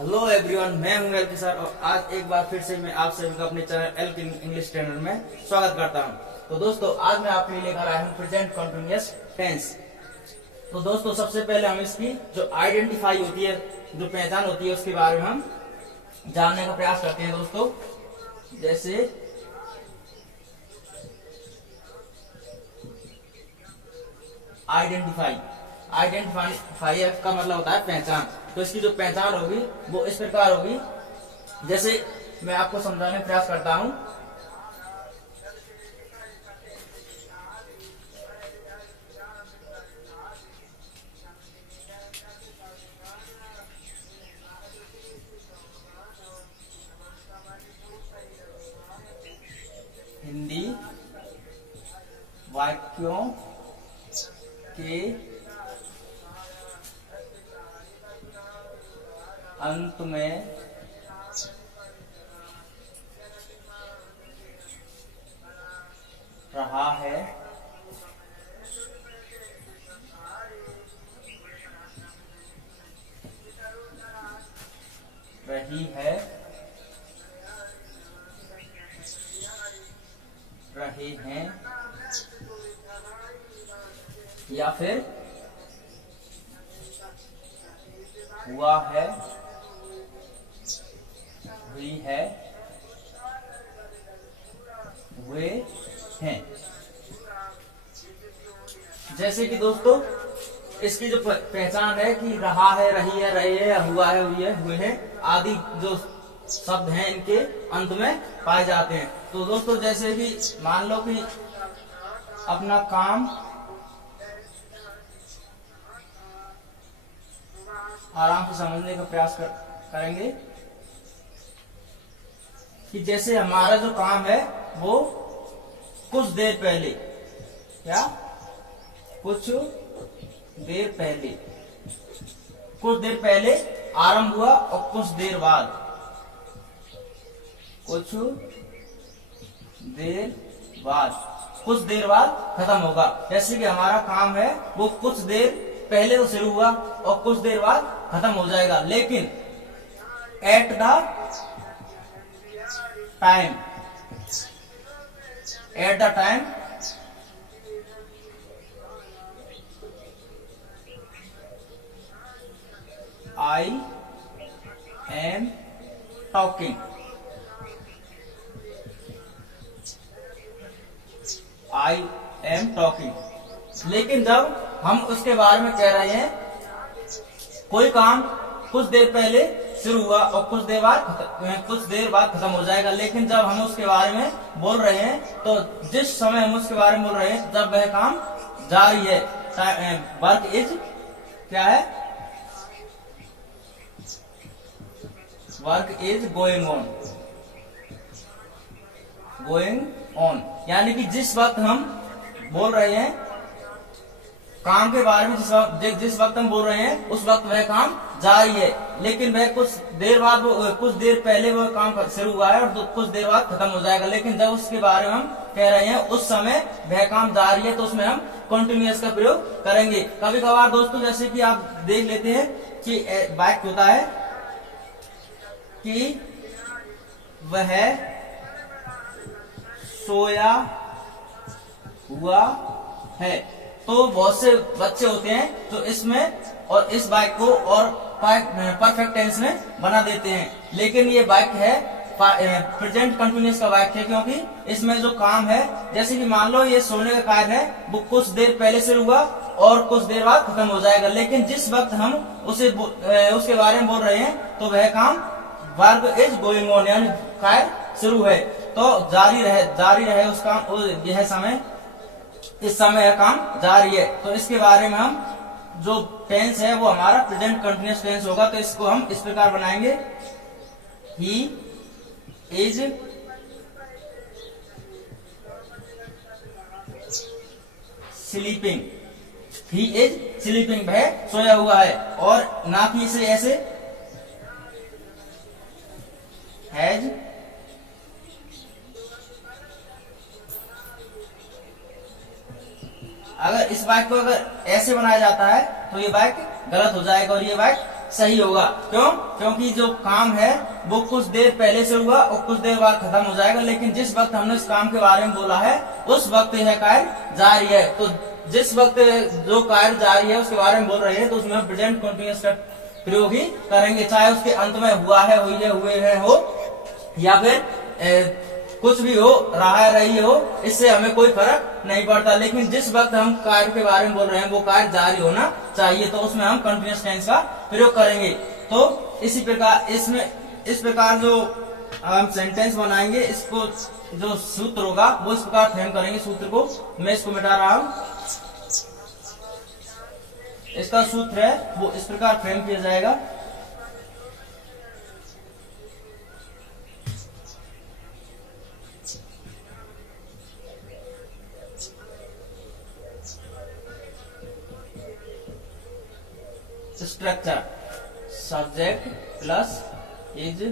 Hello everyone, मैं हूं L sir और आज एक बार फिर से मैं आप सभी को अपने चैनल एल इंग्लिश ट्रेनर में स्वागत करता हूं। तो दोस्तों, आज मैं आपके लिए लेकर आया हूं प्रेजेंट कंटीन्यूअस टेंस। तो दोस्तों, सबसे पहले हम इसकी जो आइडेंटिफाई होती है, जो पहचान होती है, उसके बारे में हम जानने का प्रयास करते हैं। दोस्तों, जैसे आइडेंटिफाई का मतलब होता है पहचान। तो इसकी जो पहचान होगी वो इस प्रकार होगी, जैसे मैं आपको समझाने का प्रयास करता हूं। हिंदी वाक्यों के अंत में रहा है, रही है, रहे हैं, या फिर हुआ है, हुई है, हुए हैं। जैसे कि दोस्तों, इसकी जो पहचान है कि रहा है, रही है, रहे हैं, हुआ है, हुई है, हुए हैं आदि जो शब्द हैं इनके अंत में पाए जाते हैं। तो दोस्तों, जैसे कि मान लो कि अपना काम आराम से समझने का प्रयास करेंगे कि जैसे हमारा जो काम है वो कुछ देर पहले, क्या कुछ देर पहले आरंभ हुआ और कुछ देर बाद खत्म होगा। जैसे कि हमारा काम है वो कुछ देर पहले तो शुरू हुआ और कुछ देर बाद खत्म हो जाएगा, लेकिन at the time I am talking, लेकिन जब हम उसके बारे में कह रहे हैं कोई काम कुछ देर पहले शुरू हुआ और कुछ देर बाद खत्म हो जाएगा, लेकिन जब हम उसके बारे में बोल रहे हैं तो जिस समय हम उसके बारे में बोल रहे हैं जब वह काम जारी है, वर्क इज क्या है, वर्क इज गोइंग ऑन, यानी कि जिस वक्त हम बोल रहे हैं काम के बारे में, जिस वक्त हम बोल रहे हैं उस वक्त वह काम जारी है, लेकिन वह कुछ देर पहले वह काम शुरू हुआ है और कुछ देर बाद खत्म हो जाएगा, लेकिन जब उसके बारे में हम कह रहे हैं उस समय वह काम जारी है, तो उसमें हम कंटिन्यूअस का प्रयोग करेंगे। कभी कभार दोस्तों, जैसे कि आप देख लेते हैं कि वाक्य होता है कि वह सोया हुआ है, तो बहुत से बच्चे होते हैं जो इसमें और इस वाक्य को और परफेक्ट टेंस में बना देते हैं, लेकिन ये वाक्य है प्रेजेंट कंटिन्यूअस का वाक्य है, क्योंकि इसमें जो काम है, जैसे कि मान लो ये सोने का कार्य है वो कुछ देर पहले शुरू हुआ और कुछ देर बाद खत्म हो जाएगा, लेकिन जिस वक्त हम उसके बारे में बोल रहे हैं तो वह काम वर्क इज गोइंग ऑन, यानी कार्य शुरू है, तो जारी रहे उस काम, यह समय, इस समय यह काम जारी है। तो इसके बारे में हम जो टेंस है वो हमारा प्रेजेंट कंटिन्यूअस टेंस होगा। तो इसको हम इस प्रकार बनाएंगे, ही इज स्लीपिंग, वह सोया हुआ है, और ना कि इसे ऐसे हैज अगर इस वाक्य को अगर ऐसे बनाया जाता है तो ये वाक्य गलत हो जाएगा और ये वाक्य सही होगा। क्यों? क्योंकि जो काम है वो कुछ देर पहले से हुआ और कुछ देर बाद खत्म हो जाएगा, लेकिन जिस वक्त हमने इस काम के बारे में बोला है उस वक्त यह कार्य जारी है। तो जिस वक्त जो कार्य जारी है उसके बारे में बोल रहे हैं तो उसमें प्रेजेंट कंटिन्यूअस का प्रयोग ही करेंगे, चाहे उसके अंत में हुआ है, हुई है, हुए हैं हो, या फिर कुछ भी हो, रहा है, रही हो, इससे हमें कोई फर्क नहीं पड़ता। लेकिन जिस वक्त हम कार्य के बारे में बोल रहे हैं वो कार्य जारी होना चाहिए, तो उसमें हम कंटिन्यूअस टेंस का प्रयोग करेंगे। तो इसी प्रकार इसमें इस प्रकार जो हम सेंटेंस बनाएंगे, इसको जो सूत्र होगा वो इस प्रकार फ्रेम करेंगे। सूत्र को मैं इसको मिटा रहा हूं। इसका सूत्र है वो इस प्रकार फ्रेम किया जाएगा। Structure subject plus is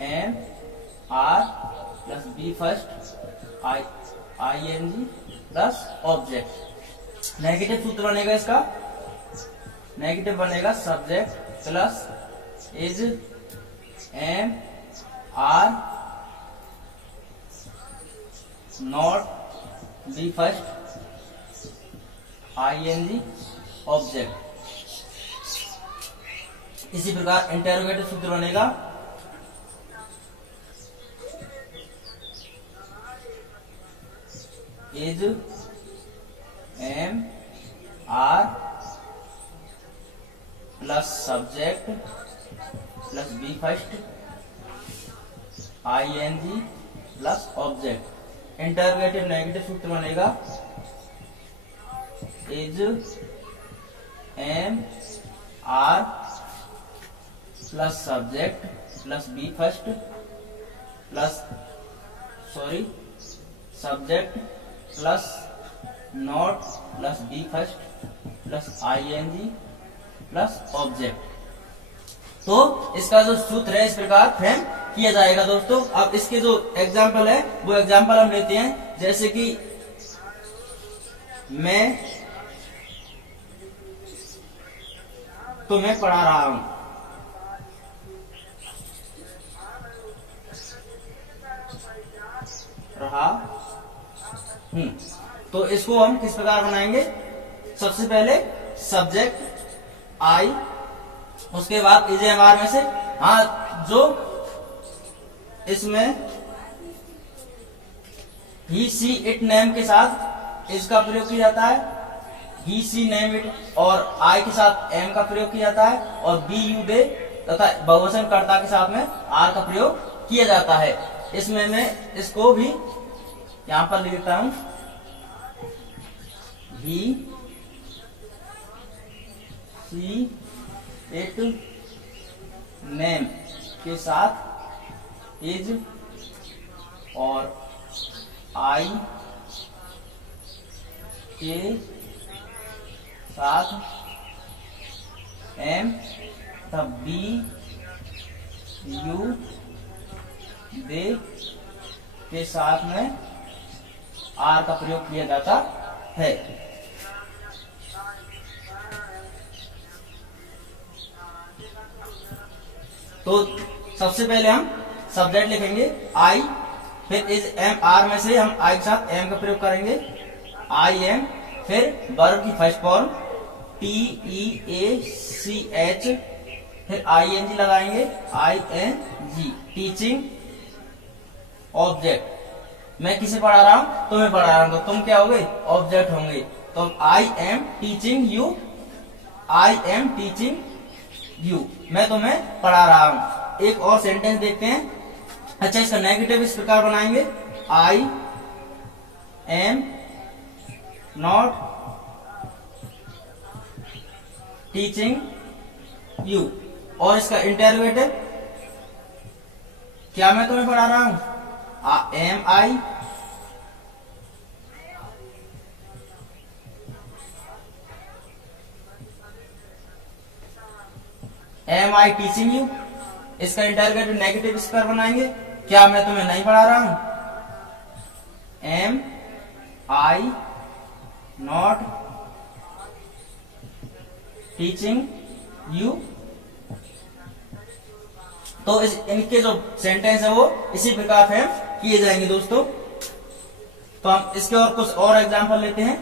am are plus B first I N G plus object. Negative सूत्र बनेगा इसका, नेगेटिव बनेगा subject plus is am are not B first I N G object. इसी प्रकार इंटेरोगेटिव सूत्र बनेगा is am are plus subject plus B first I N G plus object. Interrogative negative सूत्र बनेगा is am are plus subject plus B first subject plus not plus B first plus I N G plus object. तो इसका जो सूत्र है इस प्रकार frame किया जाएगा दोस्तों। अब इसके जो एग्जाम्पल है वो एग्जाम्पल हम लेते हैं, जैसे कि मैं तुम्हें पढ़ा रहा हूं। तो इसको हम किस प्रकार बनाएंगे? सबसे पहले सब्जेक्ट आई, उसके बाद इज एम आर में से जो इसमें ही सी इट नेम के साथ इसका प्रयोग किया जाता है, ही सी नेम इट, और आई के साथ एम का प्रयोग किया जाता है, और बी यू दे तथा बहुवचन कर्ता के साथ में आर का प्रयोग किया जाता है। इसमें मैं इसको भी यहां पर लिख देता हूं, ही सी इट नेम के साथ इज और आई के साथ एम तब बी यू दे के साथ में आर का प्रयोग किया जाता है। तो सबसे पहले हम सब्जेक्ट लिखेंगे आई, फिर इज एम आर में से हम आई के साथ एम का प्रयोग करेंगे, आई एम, फिर वर्ब की first form T E A C H, फिर आई एन जी लगाएंगे, I N G, teaching object. मैं किसे पढ़ा रहा हूं? तुम्हें पढ़ा रहा हूं, तो तुम क्या होगे? ऑब्जेक्ट होंगे। तो I am teaching you, I am teaching you, मैं तुम्हें पढ़ा रहा हूं। एक और सेंटेंस देखते हैं। अच्छा, इसका नेगेटिव इस प्रकार बनाएंगे, I am not teaching you, और इसका इंटेरोगेटिव, क्या मैं तुम्हें पढ़ा रहा हूं? एम आई टीचिंग यू, इसका इंटेरोगेटिव नेगेटिव इस पर बनाएंगे, क्या मैं तुम्हें नहीं पढ़ा रहा हूं? Am I not teaching you, तो इनके जो सेंटेंस है वो इसी प्रकार फ्रेम किए जाएंगे दोस्तों। तो हम इसके और कुछ और एग्जांपल लेते हैं।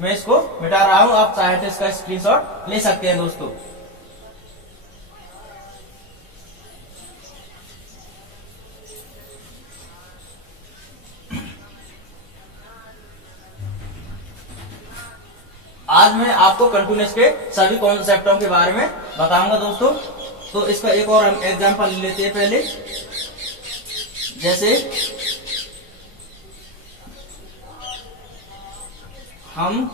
मैं इसको मिटा रहा हूं, आप चाहे तो इसका स्क्रीनशॉट ले सकते हैं दोस्तों। आज मैं आपको कंटिन्यूअस के सभी कॉन्सेप्टों के बारे में बताऊंगा दोस्तों। तो इसका एक और हम एग्जांपल लेते हैं पहले। जैसे हम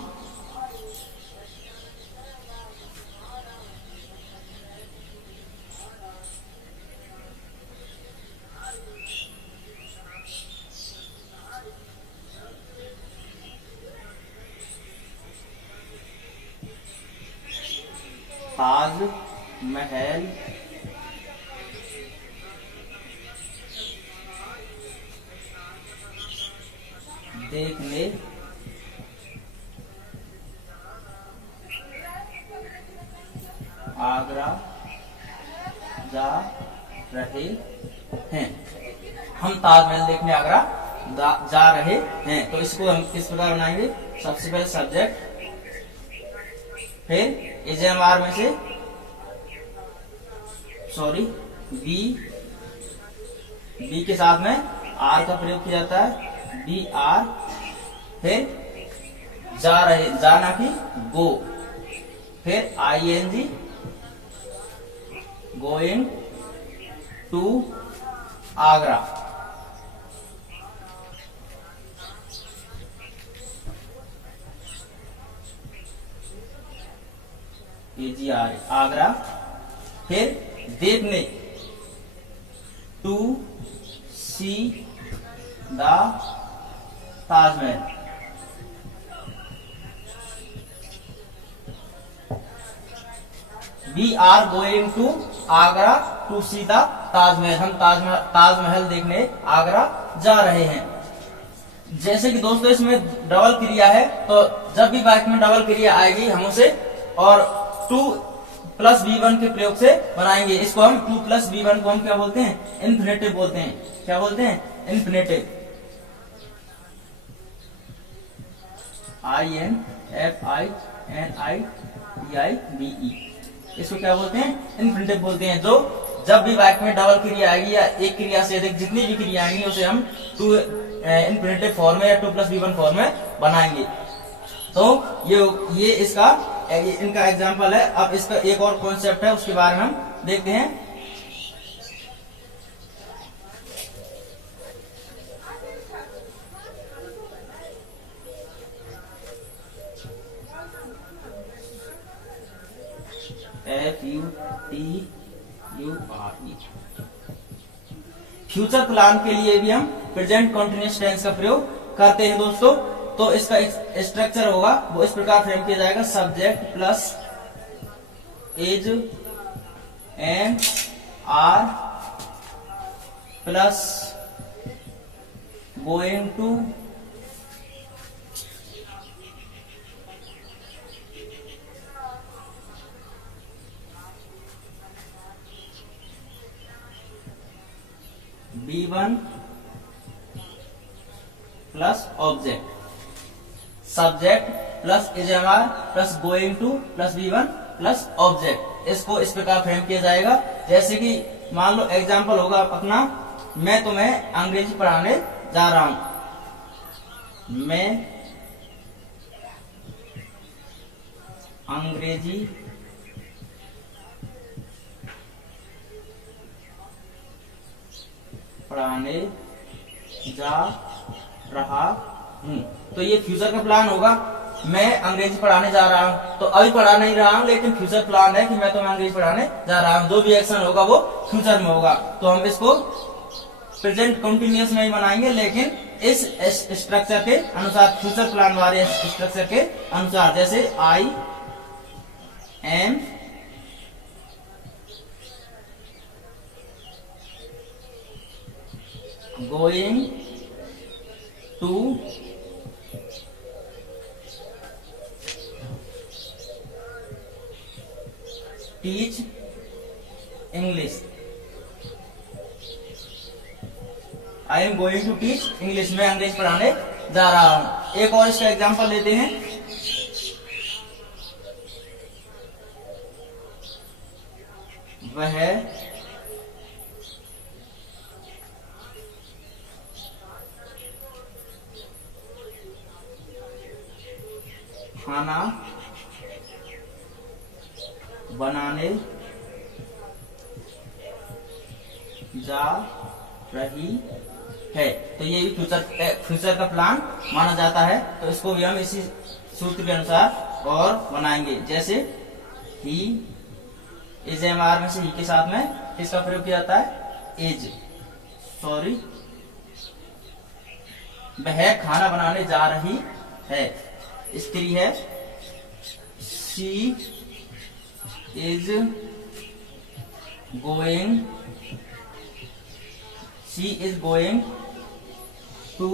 ताज महल देखने आगरा जा रहे हैं। हम ताजमहल देखने आगरा जा रहे हैं। तो इसको हम किस प्रकार बनाएंगे? सबसे पहले सब्जेक्ट, फिर एजेएमआर में से बी के साथ में आर का प्रयोग किया जाता है, बी आर। फिर जा रहे, जाना की गो, फिर ING going to Agra. AGR Agra. फिर देखने, to see the Taj Mahal. We are going to Agra to see the Taj Mahal. हम ताजमहल देखने आगरा जा रहे हैं। जैसे कि दोस्तों इसमें डबल क्रिया है, तो जब भी वाक्य में डबल क्रिया आएगी हम उसे और 2 + V1 के प्रयोग से बनाएंगे। इसको हम 2 + V1 को हम क्या बोलते हैं? इन्फिनेटिव बोलते हैं। क्या बोलते हैं? इन्फिनेटिव। INFINITIVE। इसको क्या बोलते हैं? इन्फिनेटिव बोलते हैं। जो जब भी वाक्य में डबल क्रिया आएगी या एक क्रिया से अधिक जितनी भी क्रिया आएंगी उसे हम इन्फिनेटिव फॉर्म में या 2 + V1 फॉर्म में बनाएंगे। तो ये इसका इनका एग्जाम्पल है। अब इसका एक और कॉन्सेप्ट है, उसके बारे में हम देखते हैं। FUTURE। फ्यूचर प्लान के लिए भी हम प्रेजेंट कंटिन्यूअस टेंस का प्रयोग करते हैं दोस्तों। तो इसका स्ट्रक्चर होगा वो इस प्रकार फ्रेम किया जाएगा। Subject plus is and are plus going to B1 plus object. Subject plus is am are plus going to plus B1 plus object. इसको इस प्रकार फ्रेम किया जाएगा। जैसे कि मान लो एग्जांपल होगा अपना, मैं तुम्हें अंग्रेजी पढ़ाने जा रहा हूं। मैं अंग्रेजी पढ़ाने जा रहा हूं। तो ये फ्यूचर का प्लान होगा। मैं अंग्रेजी पढ़ाने जा रहा हूं, तो अभी पढ़ा नहीं रहा हूं, लेकिन फ्यूचर प्लान है कि मैं तुम्हें अंग्रेजी पढ़ाने जा रहा हूं। जो भी एक्शन होगा वो फ्यूचर में होगा। तो हम इसको प्रेजेंट कंटिन्यूअस नहीं बनाएंगे, लेकिन इस स्ट्रक्चर के अनुसार, फ्यूचर प्लान वाले स्ट्रक्चर के अनुसार। जैसे I am going to teach English. I am going to teach English, मैं अंग्रेज पढ़ाने जा रहा हूं। एक और इसका एग्जांपल लेते हैं। वह खाना बनाने जा रही है। तो ये भी फ्यूचर का प्लान माना जाता है। तो इसको भी हम इसी सूत्र के अनुसार और बनाएंगे। जैसे ही इज एम आर में से ही के साथ में किसका प्रयोग किया जाता है, इज, सॉरी, वह खाना बनाने जा रही है, स्त्री है, she is going, she is going to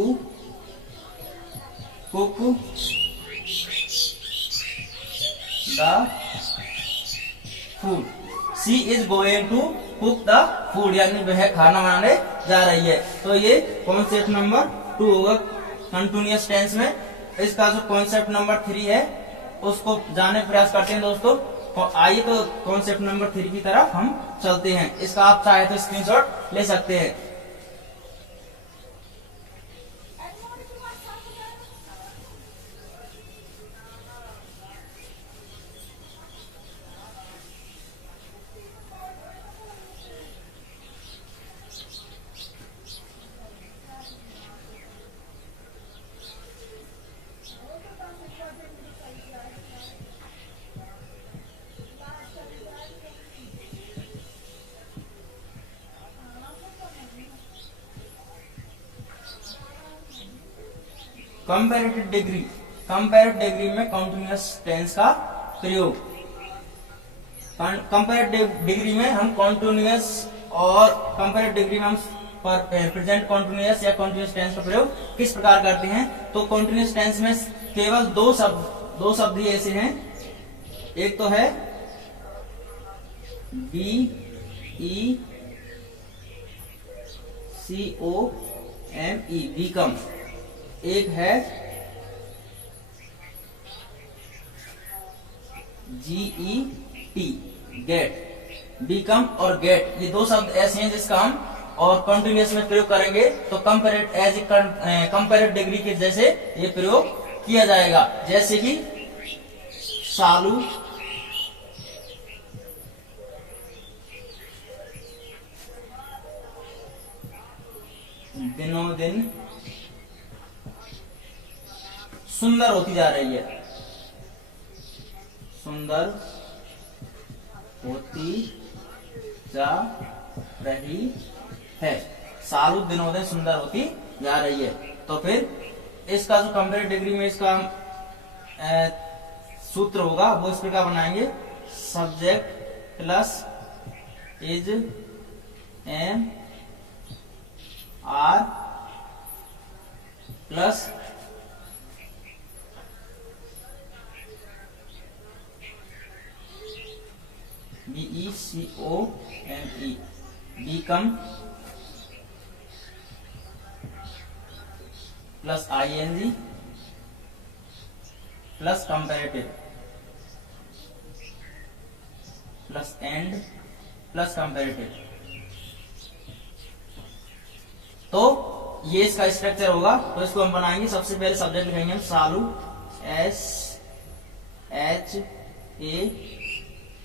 cook the food, she is going to cook the food, यानी वह खाना बनाने जा रही है। तो ये कॉन्सेप्ट नंबर 2 होगा कंटिन्यूअस टेंस में। इसका जो कॉन्सेप्ट नंबर 3 है उसको जानने का प्रयास करते हैं दोस्तों। तो आइए तो कॉन्सेप्ट नंबर 3 की तरफ हम चलते हैं। इसका आप चाहे तो स्क्रीनशॉट ले सकते हैं। कंपैरेटिव डिग्री, कंपैरेटिव डिग्री में कंटिन्यूअस टेंस का प्रयोग। कंपैरेटिव डिग्री में हम कंटिन्यूअस और कंपैरेटिव डिग्री में हम प्रेजेंट कंटिन्यूअस या कंटिन्यूअस टेंस का प्रयोग किस प्रकार करते हैं। तो कंटिन्यूअस टेंस में केवल दो शब्द ही ऐसे हैं। एक तो है बी ई सी ओ एम ई, बीकम। एक है GET, गेट। बीकम और गेट ये दो शब्द ऐसे हैं जिसका हम और कंटिन्यूअस में प्रयोग करेंगे तो कंपैरेटिव डिग्री के जैसे ये प्रयोग किया जाएगा। जैसे कि सालू, दिनों दिन सुंदर होती जा रही है, सुंदर होती जा रही है। सालू दिनों दिन सुंदर होती जा रही है। तो फिर इसका जो कंपैरेटिव डिग्री में इसका सूत्र होगा वो इस प्रकार बनाएंगे। Subject plus is am are plus BECOME, become plus ING plus comparative plus and plus comparative. तो ये इसका स्ट्रक्चर होगा। तो इसको हम बनाएंगे। सबसे पहले सब्जेक्ट लिखेंगे हम Shalu,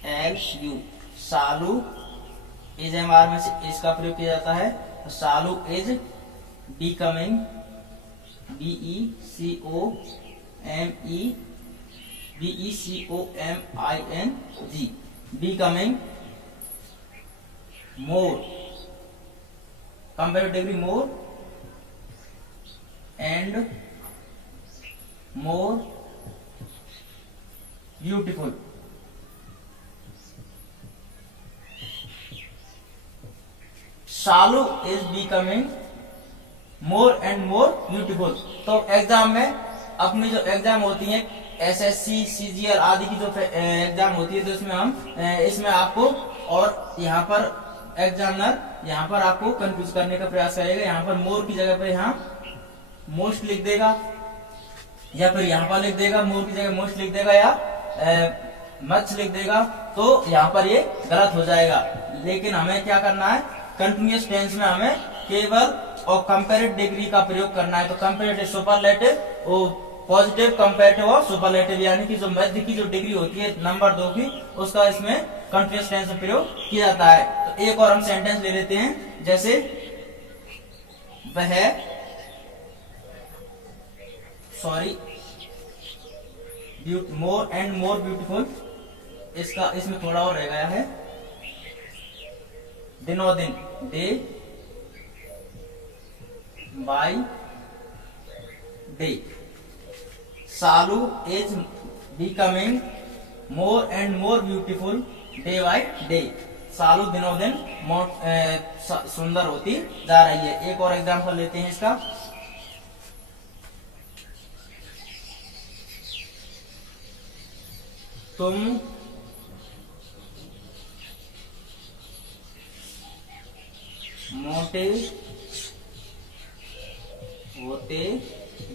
SHALU, Shalu. Is am are में से इसका प्रयोग किया जाता है। तो Shalu is becoming, BECOMING, becoming more, comparative degree more and more beautiful. Shalu is becoming more and more beautiful. तो एग्जाम में अपनी जो एग्जाम होती है SSC, CGL आदि की जो एग्जाम होती है तो इसमें आपको और यहाँ पर एग्जामिनर यहाँ पर आपको कंफ्यूज करने का प्रयास करेगा। यहाँ पर मोर की जगह पे यहाँ मोस्ट लिख देगा, या फिर यहाँ पर लिख देगा मोर की जगह मोस्ट लिख देगा, या मच लिख देगा, तो यहाँ पर ये गलत हो जाएगा। लेकिन हमें क्या करना है, कंटिन्यूअस टेंस में हमें केवल और कंपैरेटिव डिग्री का प्रयोग करना है। तो कंपैरेटिव सुपरलेटिव पॉजिटिव कंपैरेटिव और सुपरलेटिव, यानी कि जो मध्य की जो डिग्री होती है नंबर 2 की, उसका इसमें कंटिन्यूअस टेंस में प्रयोग किया जाता है। तो एक और हम सेंटेंस ले लेते हैं, जैसे वह मोर एंड मोर ब्यूटीफुल, इसमें थोड़ा और रह गया है, दिनों दिन, day by day. Shalu is becoming more and more beautiful day by day. Shalu दिनों दिन सुंदर होती जा रही है। एक और एग्जांपल लेते हैं इसका, तुम मोटे होते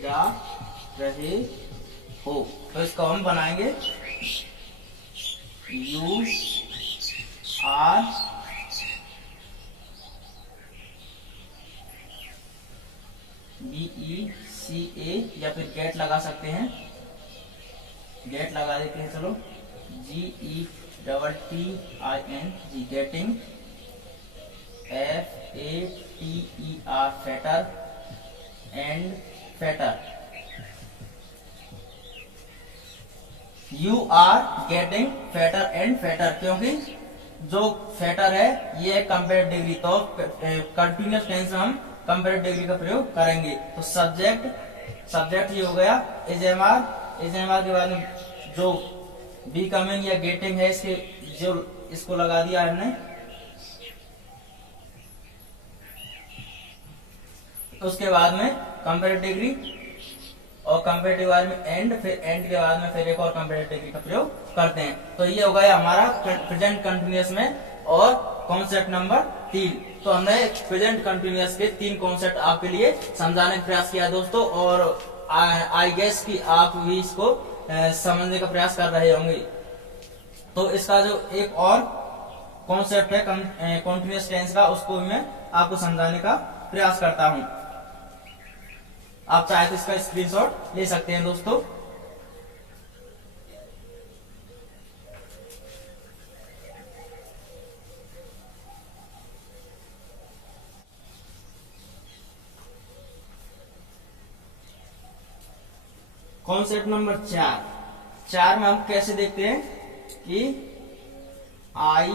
जा रहे हो। तो इसका हम बनाएंगे, यू आर BECA, या फिर गेट लगा सकते हैं, गेट लगा देते हैं, चलो GETTING, getting, FATER, fatter and fatter. You are getting fatter and fatter, क्योंकि जो फैटर है ये कंपेरेटिव डिग्री, तो कंटिन्यूअस टेंस में हम कंपेरेटिव डिग्री का प्रयोग करेंगे। तो सब्जेक्ट ये हो गया, इजेमार के बाद में जो बिकमिंग या गेटिंग है, इसको लगा दिया हमने। उसके बाद में कंपेरेटिव डिग्री, और कंपेरेटिव बाद में एंड, फिर एंड के बाद में फिर एक और कंपेरेटिव डिग्री का प्रयोग करते हैं। तो ये हो गया हमारा प्रेजेंट कंटिन्यूअस में। और कॉन्सेप्ट नंबर 3, तो हमने प्रेजेंट कंटिन्यूअस के 3 कॉन्सेप्ट आपके लिए समझाने का प्रयास किया दोस्तों, और आई गेस कि आप भी इसको समझने का प्रयास कर रहे होंगे। तो इसका जो एक और कॉन्सेप्ट है कंटिन्यूअस टेंस का, उसको मैं आपको समझाने का प्रयास करता हूं। आप चाहे तो इसका स्क्रीनशॉट ले सकते हैं दोस्तों। कॉन्सेप्ट नंबर 4 में हम कैसे देखते हैं कि I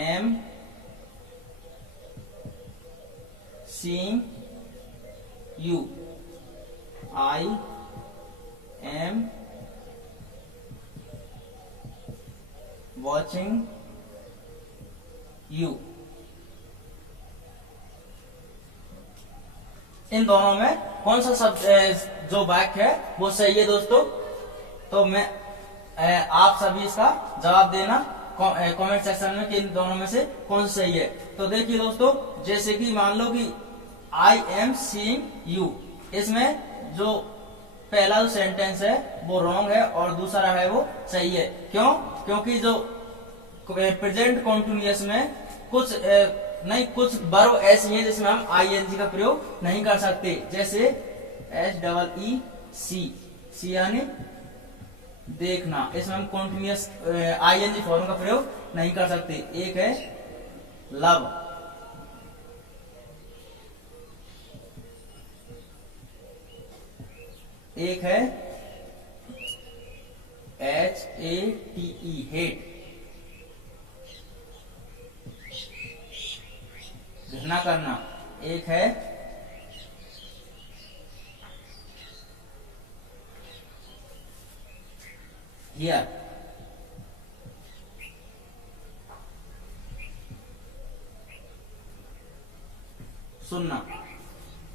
am seeing you, I am watching you. इन दोनों में कौन सा जो वाक्य है वो सही है दोस्तों? तो मैं आप सभी इसका जवाब देना कमेंट सेक्शन में कि इन दोनों में से कौन सा सही है। तो देखिए दोस्तों, जैसे कि मान लो कि आई एम सीइंग यू, इसमें जो पहला जो सेंटेंस है वो रॉन्ग है और दूसरा है वो सही है। क्यों? क्योंकि जो प्रेजेंट कॉन्टिन्यूअस में कुछ वर्ब ऐसी हैं जिसमें हम आईएनजी का प्रयोग नहीं कर सकते, जैसे SEEC यानी देखना, इसमें हम कॉन्टिन्यूअस आईएनजी फॉर्म का प्रयोग नहीं कर सकते। एक है लव, एक है HATE हेट, घृणा करना। एक है हियर, सुनना।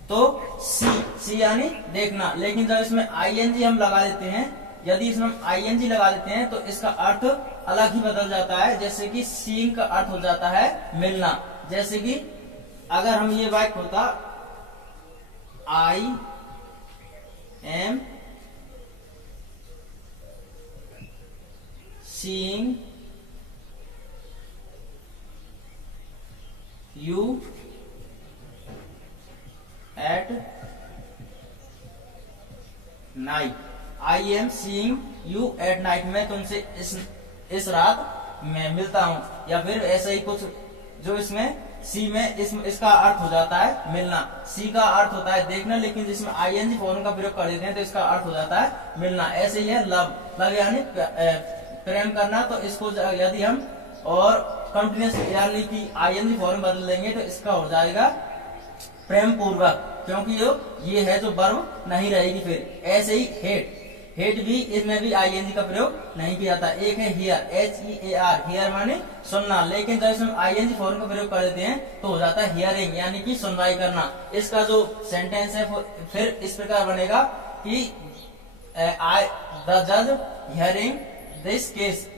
तो सी यानी देखना, लेकिन जब इसमें आईएनजी हम लगा देते हैं यदि इसमें हम आईएनजी लगा देते हैं तो इसका अर्थ अलग ही बदल जाता है। जैसे कि सीइंग का अर्थ हो जाता है मिलना। जैसे कि अगर हम ये वाक्य होता आई am seeing you at night, I am seeing you at night, मैं तुमसे इस रात में मिलता हूं। या फिर ऐसा ही कुछ जो इसमें सी में इसका अर्थ हो जाता है मिलना, सी का अर्थ होता है देखना, लेकिन जिसमें आईएनजी फॉर्म का प्रयोग कर देते हैं तो इसका अर्थ हो जाता है मिलना। ऐसे ही है लव, लव यानी प्रेम करना। तो इसको यदि हम और कंटिन्यूस यानी कि आईएनजी फॉर्म बदल देंगे तो इसका हो जाएगा प्रेम पूर्वक, क्योंकि ये है जो वर्ब नहीं रहेगी। फिर ऐसे ही हेट, हेट भी इसमें भी आईएनजी का प्रयोग नहीं किया जाता। एक है हियर, HEAR, हियर माने सुनना, लेकिन जब इसमें आईएनजी फॉर्म का प्रयोग कर देते हैं तो हो जाता है हियरिंग यानी कि सुनवाई करना। इसका जो सेंटेंस है फिर इस प्रकार बनेगा कि द जज हियरिंग दिस केस,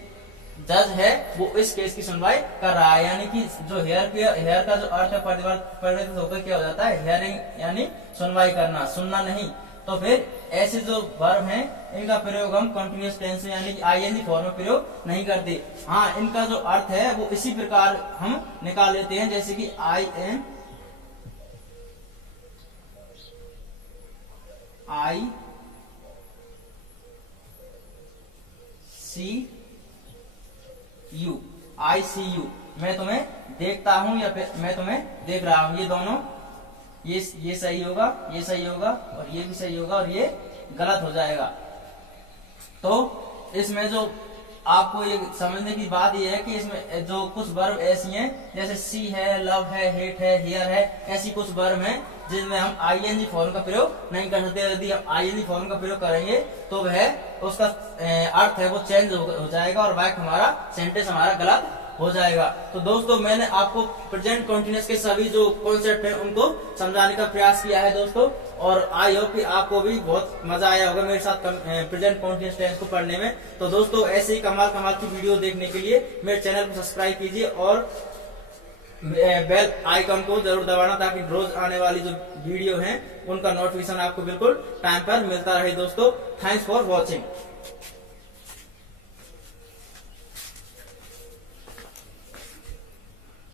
जज है वो इस केस की सुनवाई कर रहा है। यानी कि जो हेयर का जो अर्थ है परिवर्तित होकर क्या हो जाता है हियरिंग यानी सुनवाई करना, सुनना नहीं। तो फिर ऐसे जो वर्ब हैं इनका प्रयोग हम कंटिन्यूअस टेंस में यानी कि आईएनजी फॉर्म में प्रयोग नहीं करते। हाँ, इनका जो अर्थ है वो इसी प्रकार हम निकाल लेते हैं। जैसे कि आई सी यू, आई सी यू, मैं तुम्हें देखता हूं या फिर मैं तुम्हें देख रहा हूं। ये दोनों ये सही होगा, ये सही होगा और ये भी सही होगा और ये गलत हो जाएगा। तो इसमें जो आपको ये समझने की बात ये है कि इसमें जो कुछ वर्ब ऐसी हैं जैसे सी है, लव है, हेट है, हियर है, ऐसी कुछ वर्ब हैं जिनमें हम आईएनजी फॉर्म का प्रयोग नहीं कर सकते। यदि हम आईएनजी फॉर्म का प्रयोग करेंगे तो वह उसका अर्थ है वो चेंज हो जाएगा और वाक्य हमारा सेंटेंस हमारा गलत हो जाएगा। तो दोस्तों मैंने आपको प्रेजेंट कंटिन्यूअस के सभी जो कॉन्सेप्ट हैं उनको समझाने का प्रयास किया है दोस्तों, और आई होप कि आपको भी बहुत मजा आया होगा मेरे साथ प्रेजेंट कंटिन्यूअस टेंस को पढ़ने में। तो दोस्तों ऐसे ही कमाल कमाल की वीडियो देखने के लिए मेरे चैनल को सब्सक्राइब कीजिए और बेल आइकन को जरूर दबाना ताकि रोज आने वाली जो वीडियो हैं उनका नोटिफिकेशन आपको बिल्कुल टाइम पर मिलता रहे। दोस्तों थैंक्स फॉर वॉचिंग।